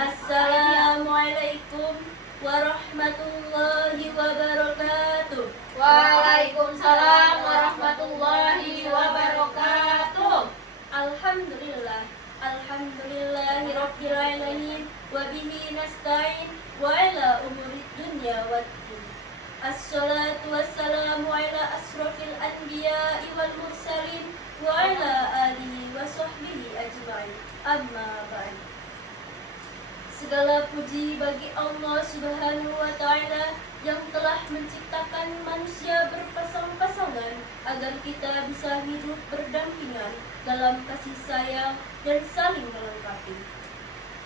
Assalamualaikum warahmatullahi wabarakatuh. Waalaikumsalam warahmatullahi wabarakatuh. Alhamdulillah, alhamdulillahirabbil alamin wa bihi nasta'in wa ala umurid dunya waddin. Assalatu wassalamu ala asrofil anbiya'i wal mursalin wa ala alihi wa sahbihi ajma'in. Amma ba'd. Segala puji bagi Allah Subhanahu wa Ta'ala yang telah menciptakan manusia berpasang-pasangan agar kita bisa hidup berdampingan dalam kasih sayang dan saling melengkapi.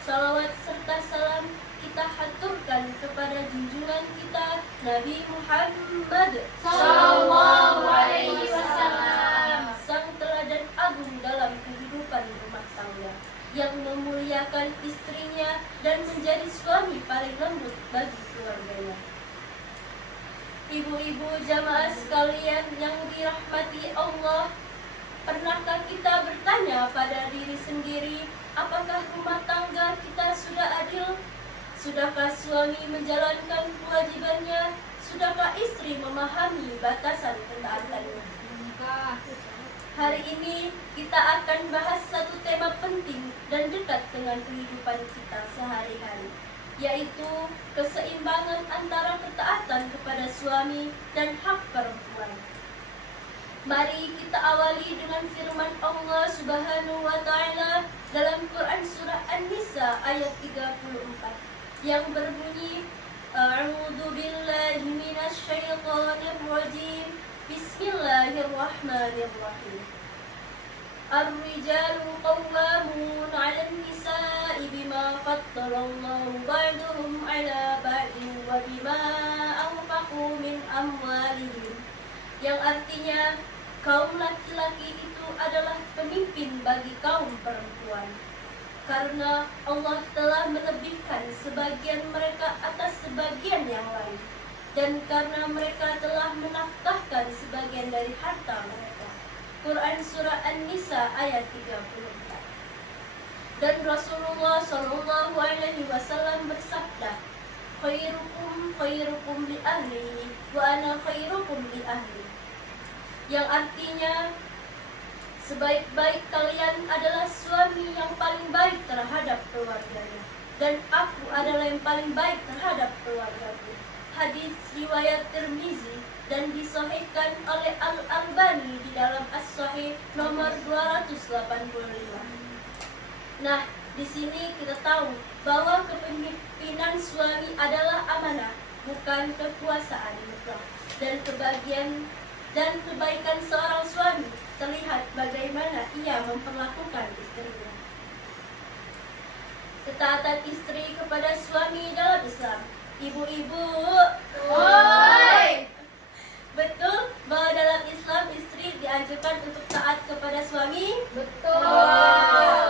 Salawat serta salam kita haturkan kepada junjungan kita Nabi Muhammad Sallallahu alaihi wasallam, sang teladan agung dalam kehidupan rumah tangga, yang memuliakan istrinya dan menjadi suami paling lembut bagi keluarganya. Ibu-ibu jamaah sekalian yang dirahmati Allah, pernahkah kita bertanya pada diri sendiri, apakah rumah tangga kita sudah adil? Sudahkah suami menjalankan kewajibannya? Sudahkah istri memahami batasan ketaatannya? Hari ini kita akan bahas satu tema penting dan dekat dengan kehidupan kita sehari-hari, yaitu keseimbangan antara ketaatan kepada suami dan hak perempuan. Mari kita awali dengan firman Allah Subhanahu wa Ta'ala dalam Quran surah An-Nisa ayat 34 yang berbunyi, A'udzu billahi minasy syaithanir rajim. Bismillahirrahmanirrahim. Ar-rijalu qawwamun 'alan nisa'i bima faddalallahu ba'dahum 'ala ba'din wa bima anfaqu min amwalihim. Yang artinya, kaum laki-laki itu adalah pemimpin bagi kaum perempuan, karena Allah telah melebihkan sebagian mereka atas sebagian yang lain, dan karena mereka telah menafkahkan sebagian dari harta mereka. Quran surah An-Nisa ayat 34. Dan Rasulullah Shallallahu alaihi wasallam bersabda, khairukum li ahli wa ana khairukum li ahli. Yang artinya, sebaik-baik kalian adalah suami yang paling baik terhadap keluarganya, dan aku adalah yang paling baik terhadap keluargaku. Hadis riwayat Tirmizi dan disahihkan oleh Al-Albani di dalam As-Sahih nomor 285. Nah, di sini kita tahu bahwa kepemimpinan suami adalah amanah, bukan kekuasaan mutlak. Dan kebaikan seorang suami terlihat bagaimana ia memperlakukan istrinya. Ketaatan istri kepada suami dalam Islam. Ibu-ibu, Woi, betul bahwa dalam Islam istri dianjurkan untuk taat kepada suami? betul.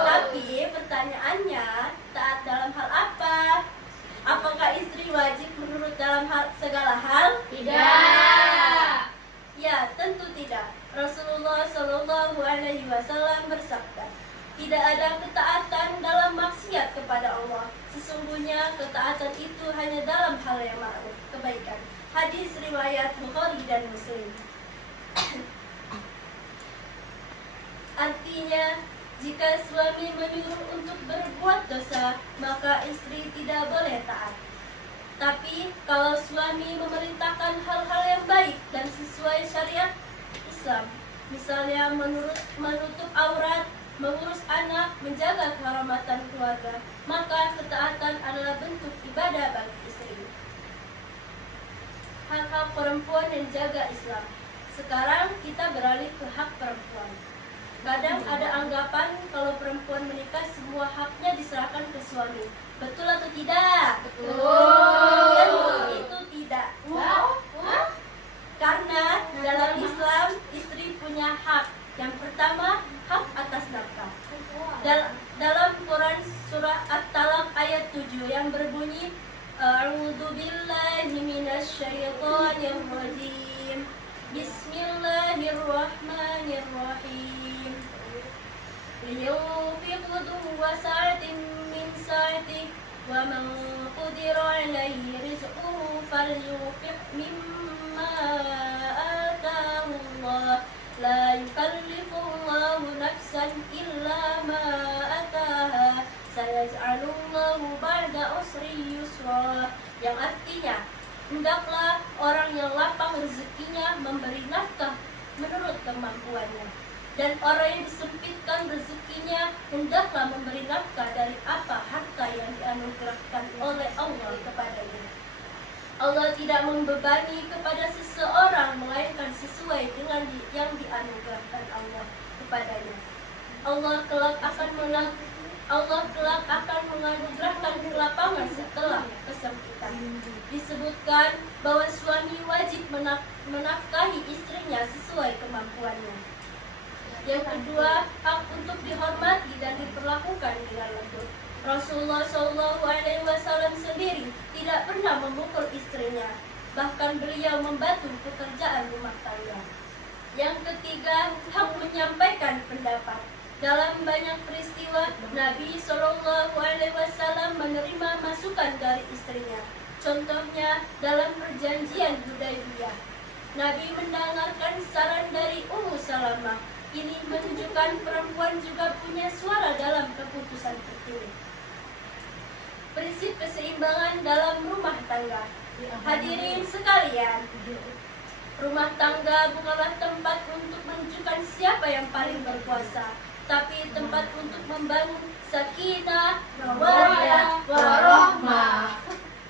Tapi pertanyaannya, taat dalam hal apa? Apakah istri wajib menurut dalam segala hal? Tidak. Ya, tentu tidak. Rasulullah Shallallahu alaihi wasallam bersabda, tidak ada ketaatan dalam maksiat kepada Allah. Sesungguhnya ketaatan itu hanya dalam hal yang ma'ruf, kebaikan. Hadis riwayat Bukhari dan Muslim. Artinya, jika suami menyuruh untuk berbuat dosa, maka istri tidak boleh taat. Tapi kalau suami memerintahkan hal-hal yang baik dan sesuai syariat Islam, misalnya menutup aurat, mengurus anak, menjaga kehormatan keluarga, maka ketaatan adalah bentuk ibadah bagi istri. Hak-hak perempuan yang jaga Islam. Sekarang kita beralih ke hak perempuan. Kadang ada anggapan kalau perempuan menikah semua haknya diserahkan ke suami. Betul atau tidak? Betul. Tentu itu tidak. Karena dalam Islam istri punya hak. Yang pertama, hak atas nafkah. Dalam Quran surah At-Talaq ayat 7 yang berbunyi, A'udzu billahi minasy syaithanir rajim. Bismillahirrahmanirrahim. Liyunfiq dhu sa'atin min sa'atihi ومن قدر عليه رزقه فلينفق مما آتاه الله لا يكلف الله نفسا إلا ما آتاها سيجعل الله بعد عسر يسرا, yang artinya hendaklah orang yang lapang rezekinya memberi nafkah menurut kemampuannya, dan orang yang disempitkan rezekinya hendaklah memberi nafkah dari apa harta yang dianugerahkan oleh Allah kepadanya. Allah tidak membebani kepada seseorang melainkan sesuai dengan yang dianugerahkan Allah kepadanya. Allah kelak akan menganugerahkan kelapangan setelah kesempitan. Disebutkan bahwa suami wajib menafkahi istrinya sesuai kemampuannya. Yang kedua, hak untuk dihormati dan diperlakukan dengan lembut. Rasulullah SAW sendiri tidak pernah memukul istrinya, bahkan beliau membantu pekerjaan rumah tangga. Yang ketiga, hak menyampaikan pendapat. Dalam banyak peristiwa, Nabi SAW menerima masukan dari istrinya. Contohnya dalam perjanjian Hudaybiyah, Nabi mendengarkan saran dari Ummu Salamah. Ini menunjukkan perempuan juga punya suara dalam keputusan terpilih. Prinsip keseimbangan dalam rumah tangga. Hadirin sekalian, rumah tangga bukanlah tempat untuk menunjukkan siapa yang paling berkuasa, tapi tempat untuk membangun sakinah, mawaddah, warahmah.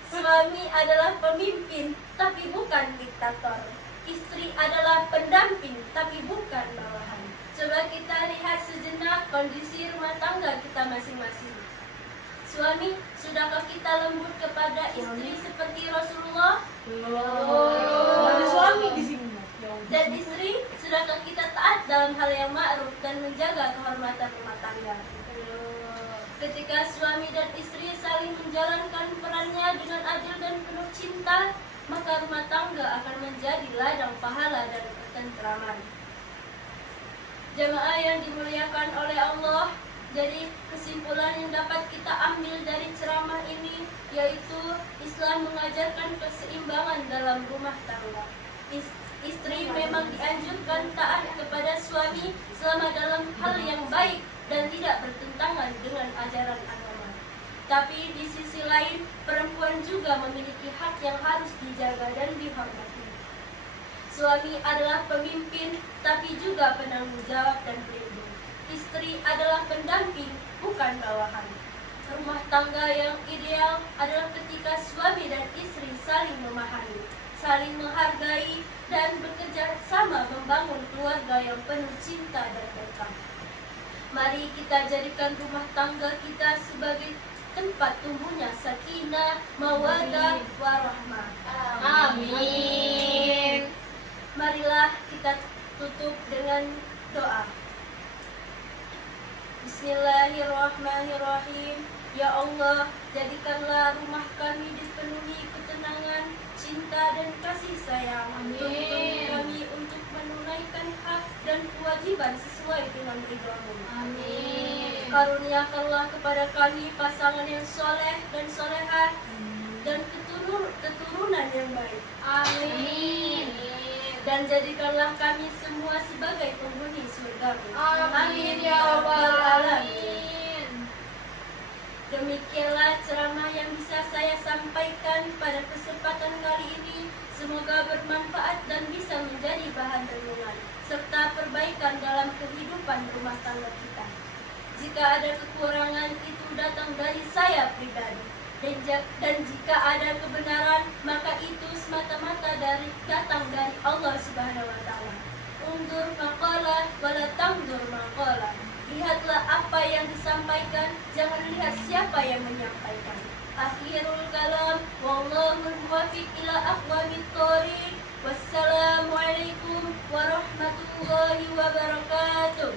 Suami adalah pemimpin, tapi bukan diktator. Istri adalah pendamping, tapi bukan bawahan. Coba kita lihat sejenak kondisi rumah tangga kita masing-masing. Suami, sudahkah kita lembut kepada istri seperti Rasulullah? Ada suami di sini. Dan istri, sudahkah kita taat dalam hal yang ma'ruf dan menjaga kehormatan rumah tangga? Ketika suami dan istri saling menjalankan perannya dengan adil dan penuh cinta, maka rumah tangga akan menjadi ladang pahala dan ketentraman. Jemaah yang dimuliakan oleh Allah, jadi kesimpulan yang dapat kita ambil dari ceramah ini yaitu Islam mengajarkan keseimbangan dalam rumah tangga. Istri memang dianjurkan taat kepada suami selama dalam hal yang baik dan tidak bertentangan dengan ajaran agama. Tapi di sisi lain, perempuan juga memiliki hak yang harus dijaga dan dihormati. Suami adalah pemimpin, tapi juga penanggung jawab dan pelindung. Istri adalah pendamping, bukan bawahan. Rumah tangga yang ideal adalah ketika suami dan istri saling memahami, saling menghargai, dan bekerja sama membangun keluarga yang penuh cinta dan berkah. Mari kita jadikan rumah tangga kita sebagai tempat tumbuhnya sakinah, mawaddah, warahmah. Amin. Marilah kita tutup dengan doa. Bismillahirrahmanirrahim. Ya Allah, jadikanlah rumah kami dipenuhi ketenangan, cinta, dan kasih sayang. Amin. Tuntun kami untuk menunaikan hak dan kewajiban sesuai dengan ridha-Mu. Amin. Karuniakanlah kepada kami pasangan yang soleh dan solehah dan keturunan yang baik. Amin. Dan jadikanlah kami semua sebagai penghuni surga-Mu. Amin ya rabbal alamin. Demikianlah ceramah yang bisa saya sampaikan pada kesempatan kali ini. Semoga bermanfaat dan bisa menjadi bahan renungan serta perbaikan dalam kehidupan rumah tangga kita. Jika ada kekurangan, itu datang dari saya pribadi. Dan jika ada kebenaran, maka itu semata-mata datang dari Allah Subhanahu wa Ta'ala. Undur maqalah wala tangdur maqalah. Lihatlah apa yang disampaikan, jangan lihat siapa yang menyampaikan. Akhirul kalam, wallahul muwaffiq ila aqwamit thoriq. Wassalamualaikum warahmatullahi wabarakatuh.